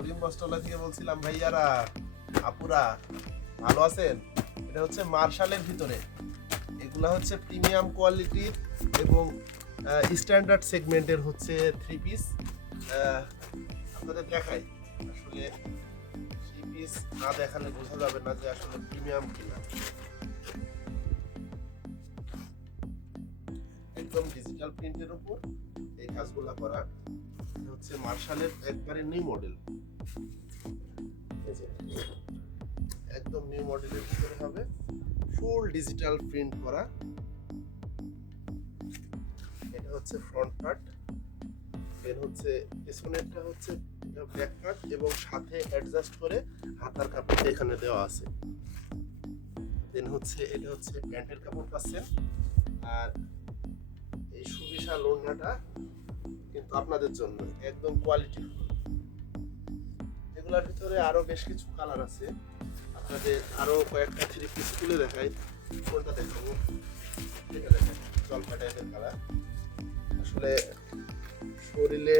করিম বস্ত্রালয় থেকে বলছিলাম, ভাইয়ারা, আপুরা, ভালো আছেন? এটা হচ্ছে মার্শালের ভিতরে। এগুলা হচ্ছে প্রিমিয়াম কোয়ালিটির এবং স্ট্যান্ডার্ড সেগমেন্টের হচ্ছে থ্রি পিস আপনাদের দেখাই। আসলে থ্রি পিস না দেখালে বোঝা যাবে না যে আসলে প্রিমিয়াম কিনা। একদম ডিজিটাল প্রিন্টের উপর এই কাজগুলো করা। হচ্ছে মার্শালের একবারে নিউ মডেল একদম নিউ মডেলের ভিতরে হবে। ফুল ডিজিটাল প্রিন্ট করা। এটা হচ্ছে ফ্রন্ট পার্ট এর হচ্ছে পেছনেরটা হচ্ছে ব্যাক পার্ট এবং সাথে অ্যাডজাস্ট করে হাতার কাপড়টা এখানে দেওয়া আছে। দেন হচ্ছে এটা হচ্ছে প্যান্টের কাপড় পাচ্ছেন। আর এই সুবিশাল ওড়নাটা কিন্তু আপনাদের জন্য একদম কোয়ালিটি এগুলোর ভিতরে আরও বেশ কিছু কালার আছে। আপনাদের আরও কয়েকটা থ্রি পিস খুলে দেখাই। কোনটা দেখাবো? এটা জলপা টাইপের কালার আসলে শরীরে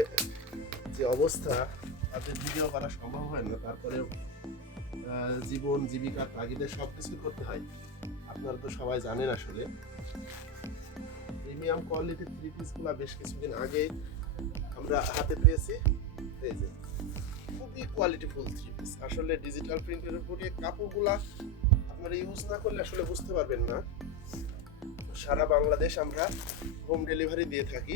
যে অবস্থা তাদের ভিডিও করা সম্ভব হয় না। তারপরেও জীবন জীবিকার তাগিদে সব কিছু করতে হয়। আপনারা তো সবাই জানেন আসলে। প্রিমিয়াম কোয়ালিটির থ্রি পিসগুলো বেশ কিছুদিন আগে আমরা হাতে পেয়েছি। এই খুবই কোয়ালিটিফুল থ্রি পিস আসলে ডিজিটাল প্রিন্টের উপরে কাপড়গুলা আপনারা ইউজ না করলে আসলে বুঝতে পারবেন না। সারা বাংলাদেশ আমরা হোম ডেলিভারি দিয়ে থাকি।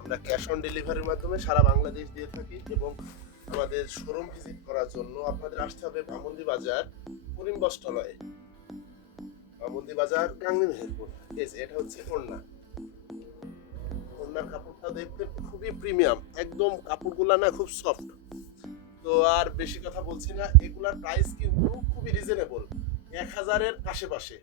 আমরা ক্যাশ অন ডেলিভারির মাধ্যমে সারা বাংলাদেশ দিয়ে থাকি এবং আমাদের শোরুম ভিজিট করার জন্য আপনাদের আসতে হবে বামন্দি বাজার, করিম বস্ত্রালয়ে বামন্দি বাজার, গাংনি মেহেরপুর। এটা হচ্ছে ওড়না। ওড়নার কাপড়টা দেখতে খুবই প্রিমিয়াম একদম কাপড়গুলা না খুব সফট আর বেশি কথা বলছি না এগুলার প্রাইস কিন্তু খুবই রিজনেবল এক হাজারের আশেপাশে।